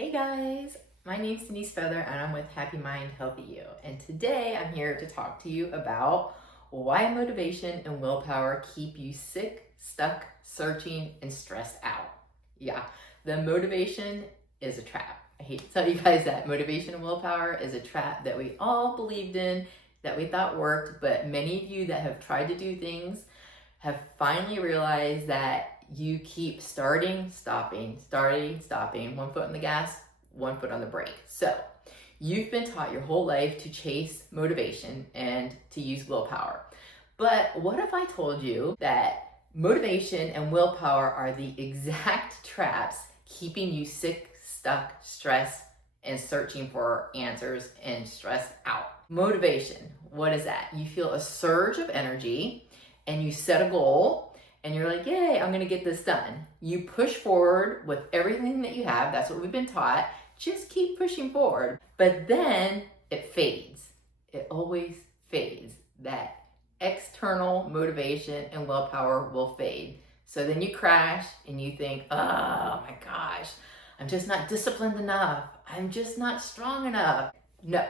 Hey guys, my name's Denise Feather and I'm with Happy Mind, Healthy You. And today I'm here to talk to you about why motivation and willpower keep you sick, stuck, searching, and stressed out. Yeah, the motivation is a trap. I hate to tell you guys that motivation and willpower is a trap that we all believed in, that we thought worked, but many of you that have tried to do things have finally realized that you keep starting, stopping, one foot on the gas, one foot on the brake. So you've been taught your whole life to chase motivation and to use willpower. But what if I told you that motivation and willpower are the exact traps keeping you sick, stuck, stressed, and searching for answers and stressed out? Motivation, what is that? You feel a surge of energy and you set a goal and you're like, yay, I'm gonna get this done. You push forward with everything that you have. That's what we've been taught. Just keep pushing forward. But then it fades. It always fades. That external motivation and willpower will fade. So then you crash and you think, oh my gosh, I'm just not disciplined enough. I'm just not strong enough. No.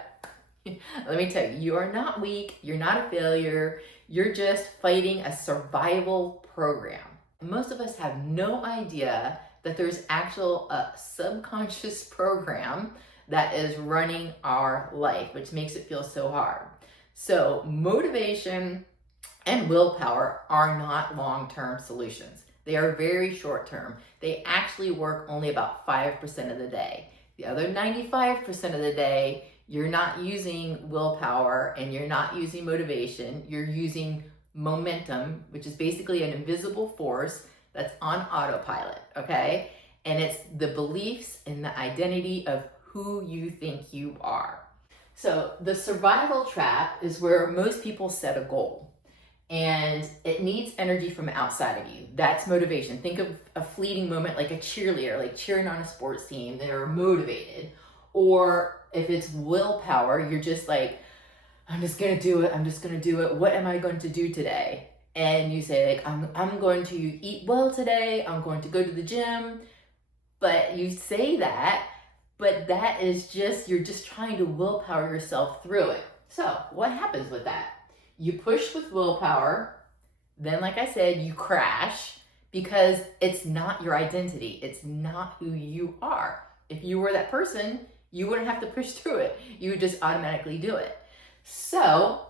Let me tell you, you are not weak. You're not a failure. You're just fighting a survival program. Most of us have no idea that there's a subconscious program that is running our life, which makes it feel so hard. So motivation and willpower are not long-term solutions. They are very short-term. They actually work only about 5% of the day. The other 95% of the day, you're not using willpower and you're not using motivation. You're using momentum, which is basically an invisible force that's on autopilot, okay? And it's the beliefs and the identity of who you think you are. So the survival trap is where most people set a goal and it needs energy from outside of you. That's motivation. Think of a fleeting moment like a cheerleader, like cheering on a sports team. They're motivated. Or if it's willpower, you're just like, I'm just gonna do it. I'm just gonna do it. What am I going to do today? And you say like, I'm going to eat well today. I'm going to go to the gym. But you say that, but that is just, you're just trying to willpower yourself through it. So what happens with that? You push with willpower. Then, like I said, you crash because it's not your identity. It's not who you are. If you were that person, you wouldn't have to push through it. You would just automatically do it. So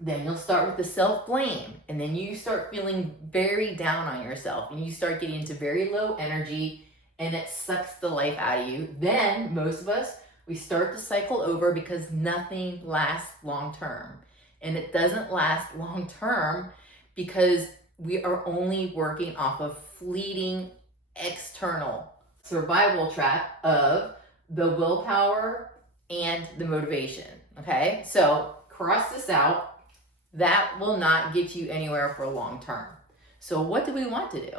then you'll start with the self-blame, and then you start feeling very down on yourself, and you start getting into very low energy, and it sucks the life out of you. Then most of us, we start to cycle over because nothing lasts long-term. And it doesn't last long-term because we are only working off of fleeting external survival trap of the willpower and the motivation, okay? So cross this out. That will not get you anywhere for long term. So what do we want to do?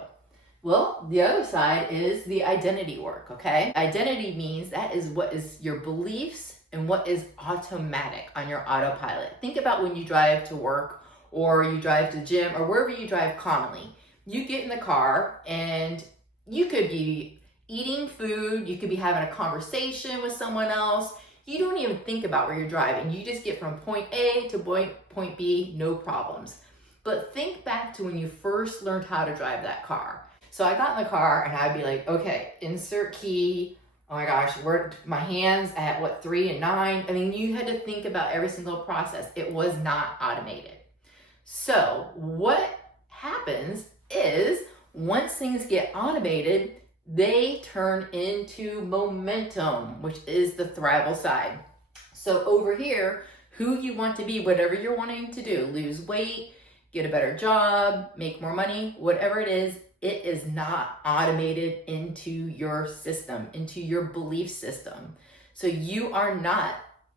Well, the other side is the identity work, okay? Identity means that is what is your beliefs and what is automatic on your autopilot. Think about when you drive to work or you drive to the gym or wherever you drive commonly. You get in the car and you could be eating food, you could be having a conversation with someone else. You don't even think about where you're driving. You just get from point A to point B, no problems. But think back to when you first learned how to drive that car. So I got in the car and I'd be like, okay, insert key. Oh my gosh, where my hands at 3 and 9. I mean, you had to think about every single process. It was not automated. So what happens is once things get automated, they turn into momentum, which is the thrival side. So over here, who you want to be, whatever you're wanting to do, lose weight, get a better job, make more money, whatever it is not automated into your system, into your belief system. So you are not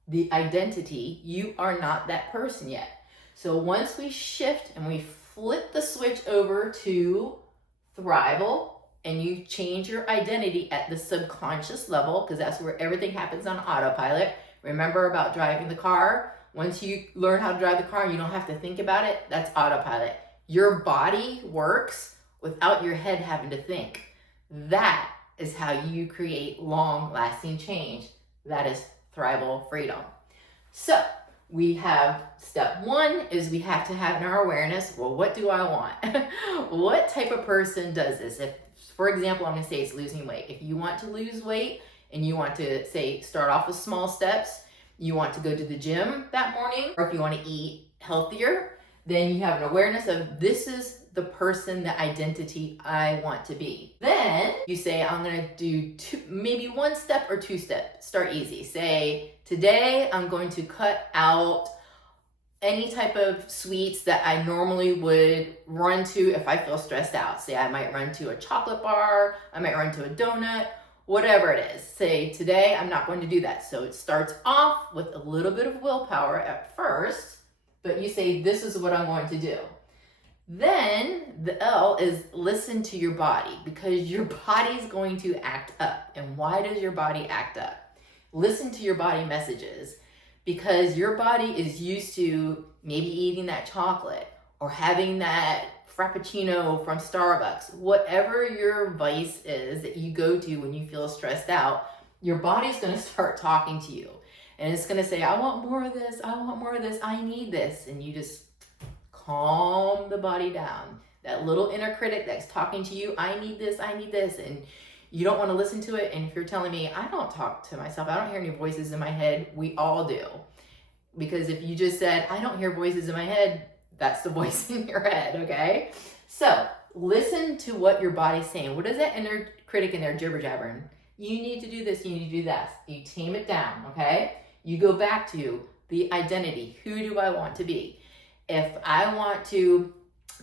the identity, you are not that person yet. So once we shift and we flip the switch over to thrival, and you change your identity at the subconscious level, because that's where everything happens on autopilot. Remember about driving the car? Once you learn how to drive the car, you don't have to think about it. That's autopilot. Your body works without your head having to think. That is how you create long-lasting change. That is thrival freedom. So we have step one is we have to have in our awareness, well, what do I want? What type of person does this? If, for example, I'm going to say it's losing weight. If you want to lose weight and you want to, say, start off with small steps, you want to go to the gym that morning, or if you want to eat healthier, then you have an awareness of this is the person, the identity I want to be. Then you say, I'm going to do maybe one step or two steps. Start easy. Say, today I'm going to cut out any type of sweets that I normally would run to if I feel stressed out. Say I might run to a chocolate bar, I might run to a donut, whatever it is. Say, today I'm not going to do that. So it starts off with a little bit of willpower at first, but you say, this is what I'm going to do. Then the L is listen to your body, because your body's going to act up. And why does your body act up? Listen to your body messages, because your body is used to maybe eating that chocolate or having that Frappuccino from Starbucks. Whatever your vice is that you go to when you feel stressed out, your body's going to start talking to you. And it's going to say, I want more of this, I want more of this, I need this. And you just calm the body down. That little inner critic that's talking to you, I need this, and you don't want to listen to it. And if you're telling me, I don't talk to myself, I don't hear any voices in my head, we all do. Because if you just said, I don't hear voices in my head, that's the voice in your head, okay? So listen to what your body's saying. What is that inner critic in there jibber jabbering? You need to do this, you need to do that. You tame it down, okay? You go back to the identity. Who do I want to be? If I want to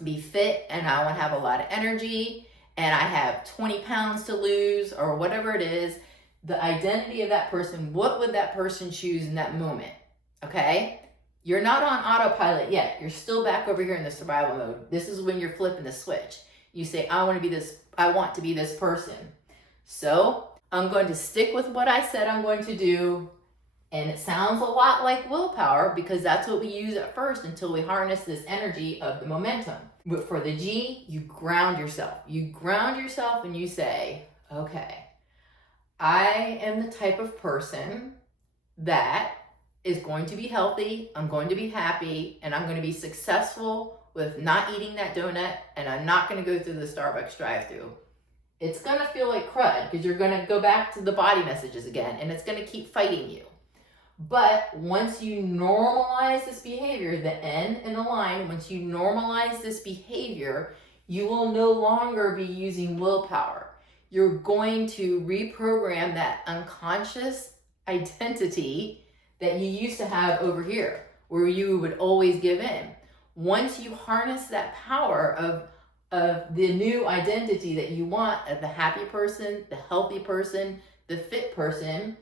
be fit and I want to have a lot of energy and I have 20 pounds to lose or whatever it is, the identity of that person, what would that person choose in that moment? Okay? You're not on autopilot yet. You're still back over here in the survival mode. This is when you're flipping the switch. You say, I want to be this person. So I'm going to stick with what I said I'm going to do. And it sounds a lot like willpower, because that's what we use at first until we harness this energy of the momentum. But for the G, you ground yourself. You ground yourself and you say, okay, I am the type of person that is going to be healthy, I'm going to be happy, and I'm going to be successful with not eating that donut, and I'm not going to go through the Starbucks drive-thru. It's going to feel like crud, because you're going to go back to the body messages again, and it's going to keep fighting you. But once you normalize this behavior, the N in the line, once you normalize this behavior, you will no longer be using willpower. You're going to reprogram that unconscious identity that you used to have over here, where you would always give in. Once you harness that power of the new identity that you want, of the happy person, the healthy person, the fit person,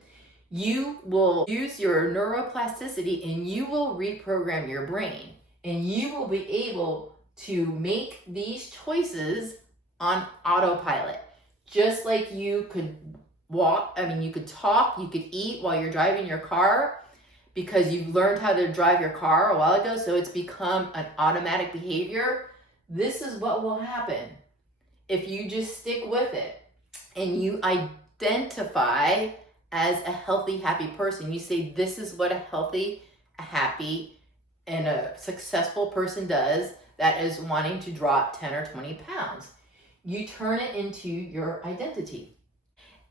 you will use your neuroplasticity and you will reprogram your brain, and you will be able to make these choices on autopilot. Just like you could you could talk, you could eat while you're driving your car, because you've learned how to drive your car a while ago, so it's become an automatic behavior. This is what will happen if you just stick with it and you identify as a healthy, happy person. You say, this is what a healthy, a happy, and a successful person does that is wanting to drop 10 or 20 pounds. You turn it into your identity.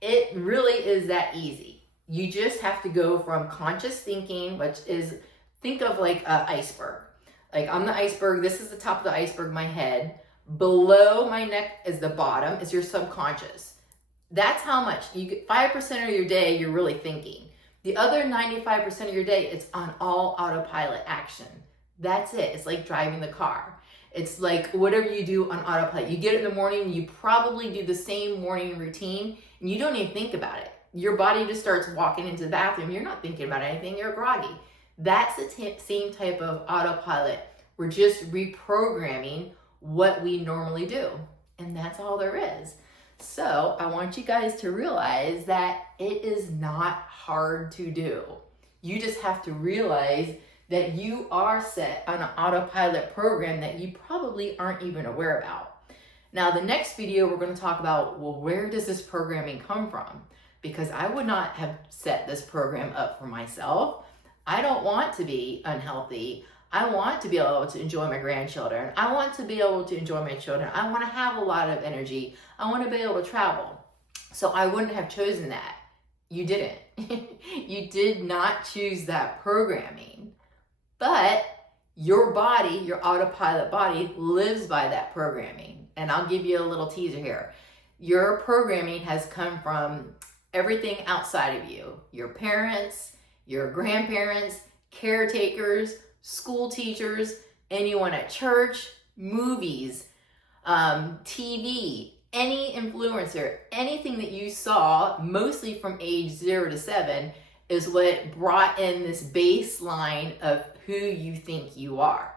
It really is that easy. You just have to go from conscious thinking, which is, think of like an iceberg. Like on the iceberg, this is the top of the iceberg, my head. Below my neck is the bottom, is your subconscious. That's how much you get. 5% of your day you're really thinking. The other 95% of your day, it's on all autopilot action. That's it. It's like driving the car. It's like whatever you do on autopilot. You get it in the morning, you probably do the same morning routine, and you don't even think about it. Your body just starts walking into the bathroom. You're not thinking about anything. You're groggy. That's the same type of autopilot. We're just reprogramming what we normally do. And that's all there is. So I want you guys to realize that it is not hard to do. You just have to realize that you are set on an autopilot program that you probably aren't even aware about. Now, the next video, we're going to talk about, well, where does this programming come from? Because I would not have set this program up for myself. I don't want to be unhealthy. I want to be able to enjoy my grandchildren. I want to be able to enjoy my children. I want to have a lot of energy. I want to be able to travel. So I wouldn't have chosen that. You didn't. You did not choose that programming. But your body, your autopilot body, lives by that programming. And I'll give you a little teaser here. Your programming has come from everything outside of you. Your parents, your grandparents, caretakers, school teachers, anyone at church, movies, TV, any influencer, anything that you saw, mostly from age 0 to 7, is what brought in this baseline of who you think you are.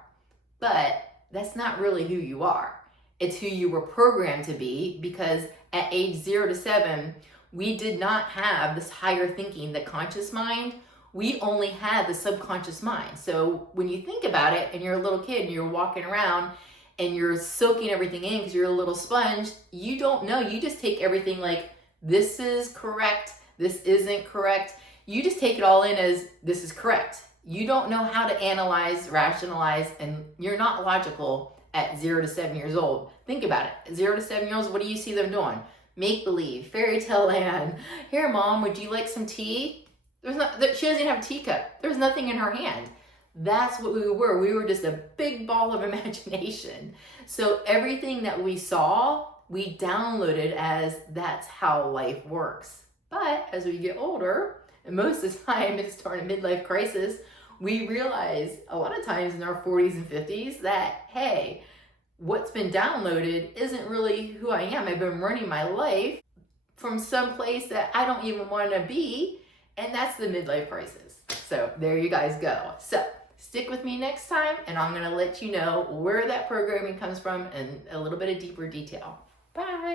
But that's not really who you are. It's who you were programmed to be, because at age 0 to 7, we did not have this higher thinking, the conscious mind. We only had the subconscious mind. So when you think about it and you're a little kid and you're walking around and you're soaking everything in because you're a little sponge, you don't know. You just take everything like, this is correct, this isn't correct. You just take it all in as, this is correct. You don't know how to analyze, rationalize, and you're not logical at 0 to 7 years old. Think about it. 0 to 7 years old, what do you see them doing? Make believe, fairy tale land. Here, mom, would you like some tea? She doesn't even have a teacup. There's nothing in her hand. That's what we were. We were just a big ball of imagination. So everything that we saw, we downloaded as that's how life works. But as we get older, and most of the time it's during a midlife crisis, we realize a lot of times in our 40s and 50s that, hey, what's been downloaded isn't really who I am. I've been running my life from some place that I don't even want to be, and that's the midlife crisis. So there you guys go. So stick with me next time, and I'm going to let you know where that programming comes from in a little bit of deeper detail. Bye.